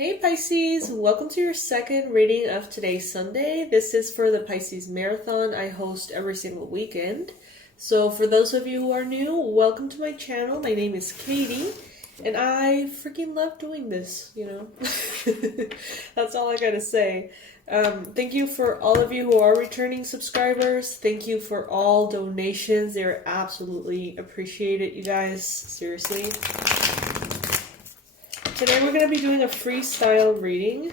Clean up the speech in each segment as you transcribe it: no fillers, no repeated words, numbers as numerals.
Hey Pisces, welcome to your second reading of today's Sunday. This is for the Pisces Marathon I host every single weekend. So for those of you who are new, welcome to my channel. My name is Katie, and I freaking love doing this, you know. That's all I gotta say. Thank you for all of you who are returning subscribers. Thank you for all donations. They're absolutely appreciated, you guys. Seriously. Today we're going to be doing a freestyle reading.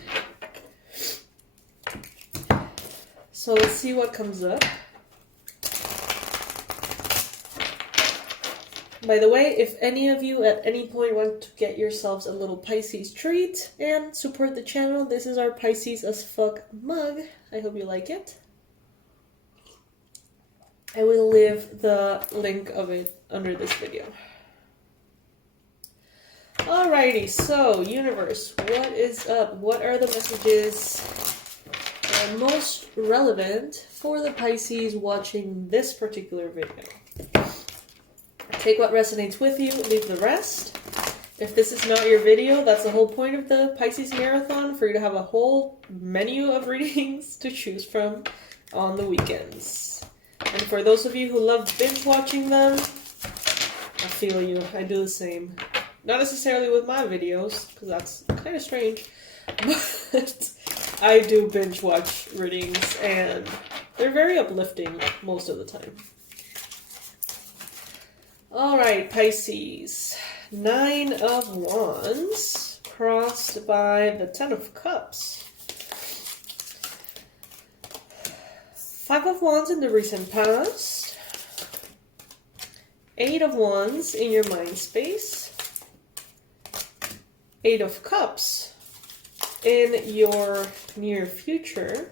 So let's see what comes up. By the way, if any of you at any point want to get yourselves a little Pisces treat and support the channel, this is our Pisces as fuck mug. I hope you like it. I will leave the link of it under this video. Alrighty, so universe, what is up? What are the messages most relevant for the Pisces watching this particular video? Take what resonates with you, leave the rest. If this is not your video, that's the whole point of the Pisces Marathon, for you to have a whole menu of readings to choose from on the weekends. And for those of you who love binge watching them, I feel you, I do the same. Not necessarily with my videos, because that's kind of strange, but I do binge watch readings, and they're very uplifting most of the time. Alright, Pisces. 9 of Wands, crossed by the 10 of Cups. 5 of Wands in the recent past. 8 of Wands in your mind space. 8 of Cups in your near future.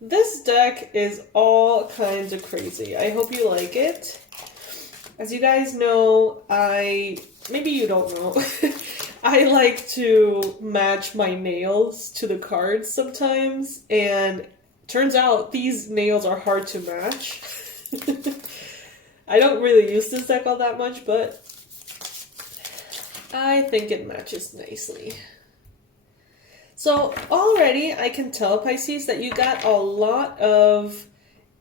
This deck is all kinds of crazy. I hope you like it. As you guys know, maybe you don't know, I like to match my nails to the cards sometimes, and turns out these nails are hard to match. I don't really use this deck all that much, but I think it matches nicely. So already I can tell, Pisces, that you got a lot of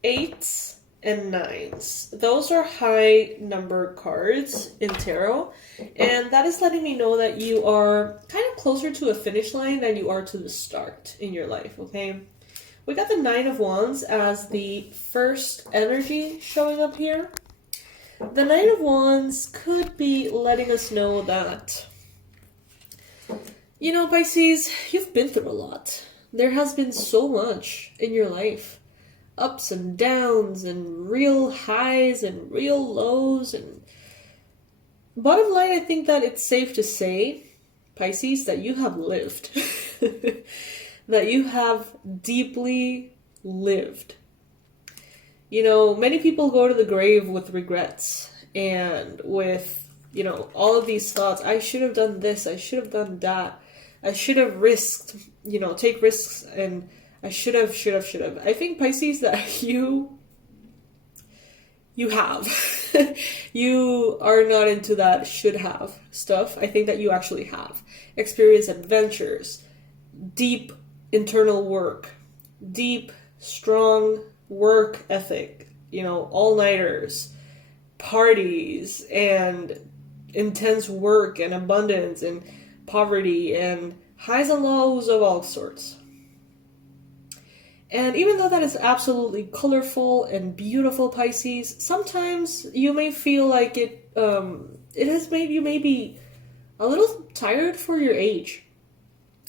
8s and 9s. Those are high number cards in tarot, and that is letting me know that you are kind of closer to a finish line than you are to the start in your life, okay? We got the 9 of Wands as the first energy showing up here. The 9 of Wands could be letting us know that, you know, Pisces, you've been through a lot. There has been so much in your life. Ups and downs and real highs and real lows. And bottom line, I think that it's safe to say, Pisces, that you have lived. That you have deeply lived. You know, many people go to the grave with regrets and with, you know, all of these thoughts. I should have done this. I should have done that. I should have risked, you know, take risks, and I should have. I think, Pisces, that you have. You are not into that should have stuff. I think that you actually have experienced adventures, deep internal work, deep, strong work ethic, you know, all-nighters, parties, and intense work, and abundance, and poverty, and highs and lows of all sorts. And even though that is absolutely colorful and beautiful, Pisces, sometimes you may feel like it has made you maybe a little tired for your age.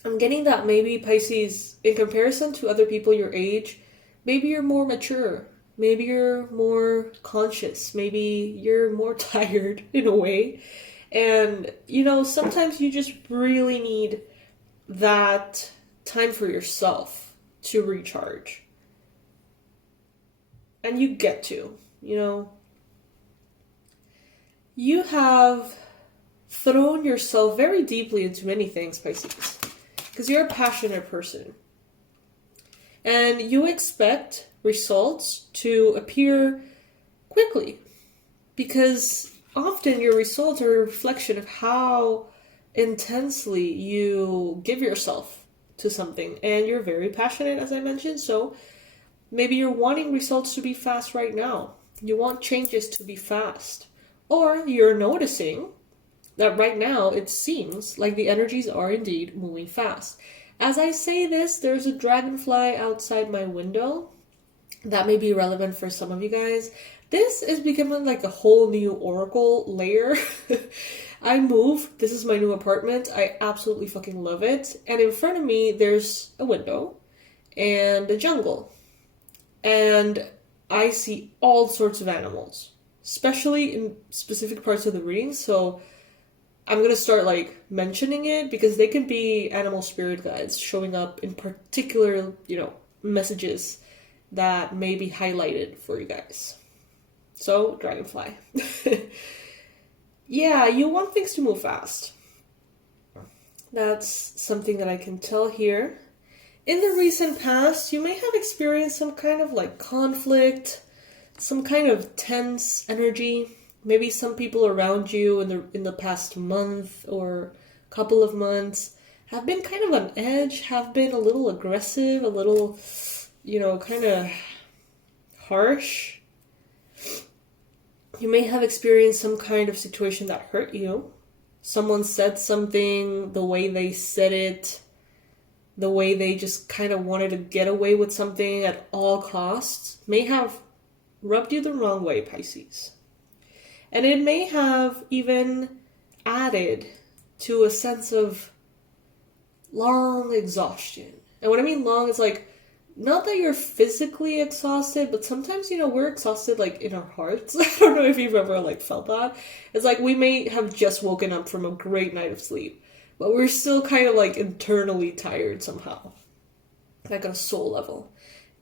I'm getting that maybe, Pisces, in comparison to other people your age, maybe you're more mature, maybe you're more conscious, maybe you're more tired in a way. And, you know, sometimes you just really need that time for yourself to recharge. And you get to, you know. You have thrown yourself very deeply into many things, Pisces, because you're a passionate person. And you expect results to appear quickly, because often your results are a reflection of how intensely you give yourself to something, and you're very passionate, as I mentioned. So maybe you're wanting results to be fast right now. You want changes to be fast. Or you're noticing that right now it seems like the energies are indeed moving fast. As I say this, there's a dragonfly outside my window. That may be relevant for some of you guys. This is becoming like a whole new oracle layer. I moved. This is my new apartment. I absolutely fucking love it. And in front of me, there's a window and a jungle. And I see all sorts of animals, especially in specific parts of the reading. So I'm going to start like mentioning it because they could be animal spirit guides showing up in particular, messages that may be highlighted for you guys. So, dragonfly. Yeah, you want things to move fast. That's something that I can tell here. In the recent past, you may have experienced some kind of like conflict, some kind of tense energy. Maybe some people around you in the past month or couple of months have been kind of on edge, have been a little aggressive, a little, kind of harsh. You may have experienced some kind of situation that hurt you. Someone said something, the way they said it, the way they just kind of wanted to get away with something at all costs, may have rubbed you the wrong way, Pisces. And it may have even added to a sense of long exhaustion. And what I mean long is like, not that you're physically exhausted, but sometimes, we're exhausted like in our hearts. I don't know if you've ever like felt that. It's like we may have just woken up from a great night of sleep, but we're still kind of like internally tired somehow, like on a soul level.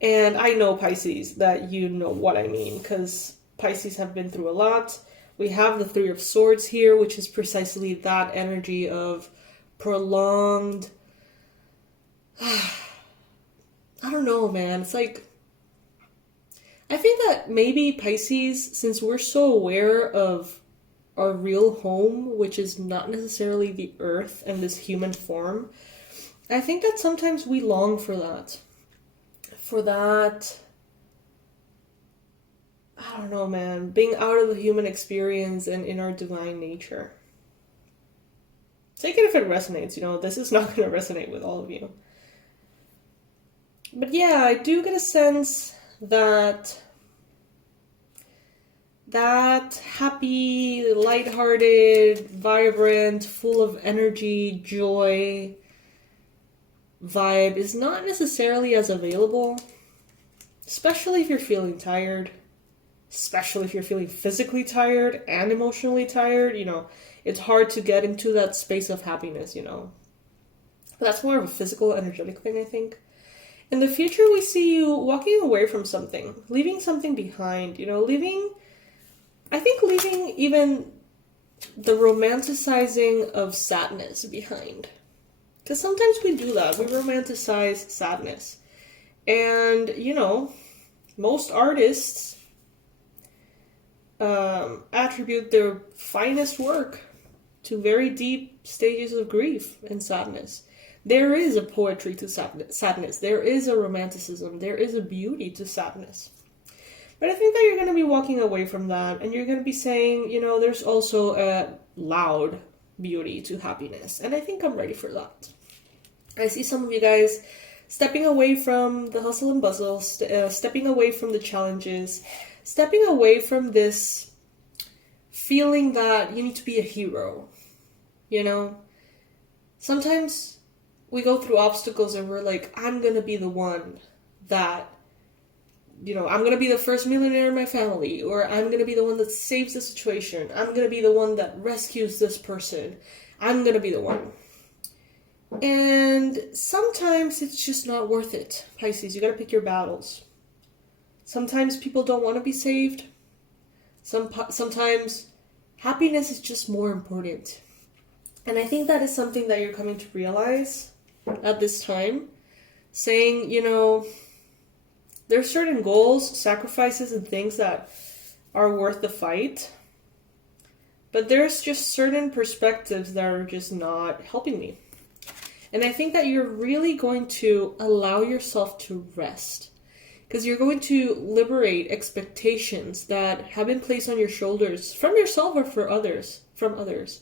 And I know, Pisces, that you know what I mean, because Pisces have been through a lot. We have the Three of Swords here, which is precisely that energy of prolonged... I don't know, man. It's like... I think that maybe Pisces, since we're so aware of our real home, which is not necessarily the earth and this human form, I think that sometimes we long for that. For that... I don't know, man. Being out of the human experience and in our divine nature. Take it if it resonates, This is not going to resonate with all of you. But yeah, I do get a sense that happy, lighthearted, vibrant, full of energy, joy vibe is not necessarily as available, especially if you're feeling tired, especially if you're feeling physically tired and emotionally tired. It's hard to get into that space of happiness, But that's more of a physical, energetic thing, I think. In the future, we see you walking away from something, leaving something behind, leaving even the romanticizing of sadness behind. Because sometimes we do that. We romanticize sadness. And, most artists attribute their finest work to very deep stages of grief and sadness. There is a poetry to sadness. There is a romanticism. There is a beauty to sadness. But I think that you're going to be walking away from that, and you're going to be saying, there's also a loud beauty to happiness. And I think I'm ready for that. I see some of you guys stepping away from the hustle and bustle, stepping away from the challenges, stepping away from this feeling that you need to be a hero. Sometimes we go through obstacles and we're like, I'm going to be the one that, I'm going to be the first millionaire in my family, or I'm going to be the one that saves the situation. I'm going to be the one that rescues this person. I'm going to be the one. And sometimes it's just not worth it, Pisces. You got to pick your battles. Sometimes people don't want to be saved. Sometimes happiness is just more important. And I think that is something that you're coming to realize at this time, saying, there's certain goals, sacrifices, and things that are worth the fight. But there's just certain perspectives that are just not helping me. And I think that you're really going to allow yourself to rest. Because you're going to liberate expectations that have been placed on your shoulders from yourself or from others.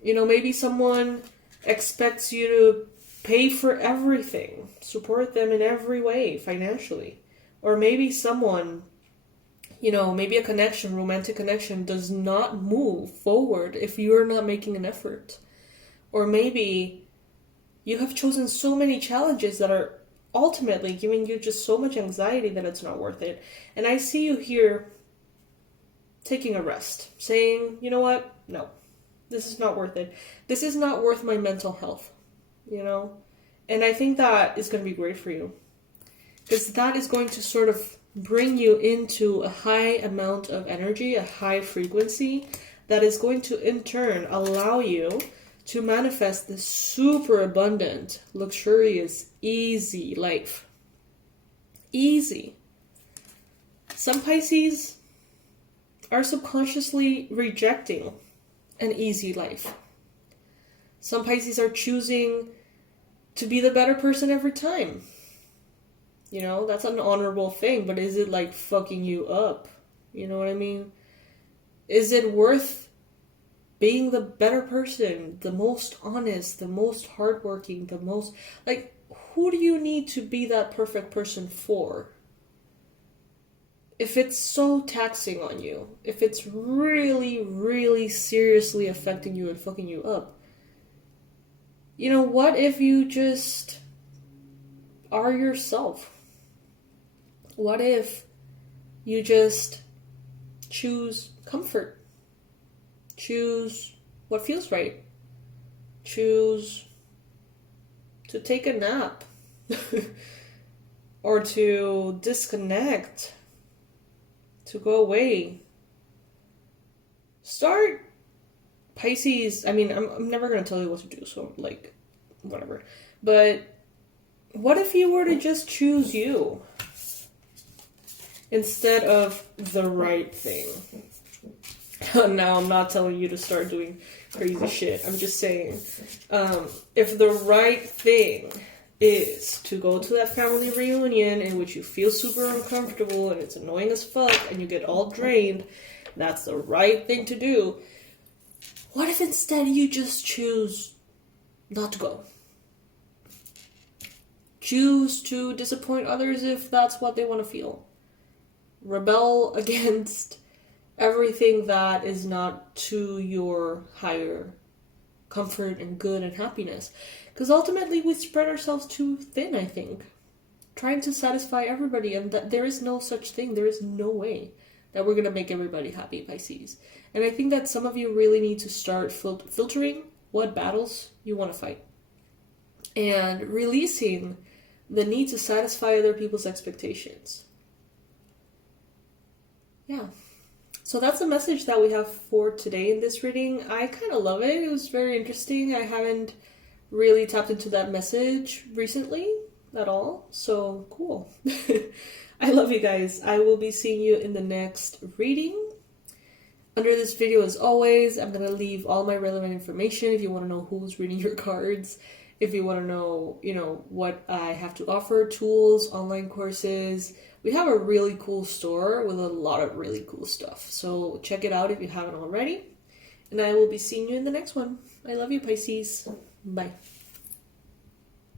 You know, maybe someone expects you to pay for everything, support them in every way financially. Or maybe someone, you know, maybe a connection, romantic connection, does not move forward if you're not making an effort. Or maybe you have chosen so many challenges that are ultimately giving you just so much anxiety that it's not worth it. And I see you here taking a rest, saying, you know what? No, this is not worth it. This is not worth my mental health, you know? And I think that is going to be great for you. Because that is going to sort of bring you into a high amount of energy, a high frequency, that is going to in turn allow you to manifest this super abundant, luxurious, easy life. Easy. Some Pisces are subconsciously rejecting an easy life. Some Pisces are choosing to be the better person every time. You know, that's an honorable thing, but is it like fucking you up? You know what I mean? Is it worth being the better person, the most honest, the most hardworking, the most... Like, who do you need to be that perfect person for? If it's so taxing on you, if it's really, really seriously affecting you and fucking you up, you know, what if you just are yourself? What if you just choose comfort? Choose what feels right. Choose to take a nap. Or to disconnect. To go away. Start, Pisces. I mean, I'm never going to tell you what to do, so, like, whatever. But what if you were to just choose you? Instead of the right thing. Now, I'm not telling you to start doing crazy shit. I'm just saying, if the right thing is to go to that family reunion in which you feel super uncomfortable and it's annoying as fuck and you get all drained, that's the right thing to do. What if instead you just choose not to go? Choose to disappoint others if that's what they want to feel. Rebel against everything that is not to your higher comfort and good and happiness. Because ultimately we spread ourselves too thin, I think. Trying to satisfy everybody, and that there is no such thing. There is no way that we're going to make everybody happy, Pisces. And I think that some of you really need to start filtering what battles you want to fight. And releasing the need to satisfy other people's expectations. Yeah. So that's the message that we have for today in this reading. I kind of love it. It was very interesting. I haven't really tapped into that message recently at all. So cool. I love you guys. I will be seeing you in the next reading. Under this video, as always, I'm going to leave all my relevant information if you want to know who's reading your cards. If you want to know, you know, what I have to offer, tools, online courses. We have a really cool store with a lot of really cool stuff. So check it out if you haven't already. And I will be seeing you in the next one. I love you, Pisces. Bye.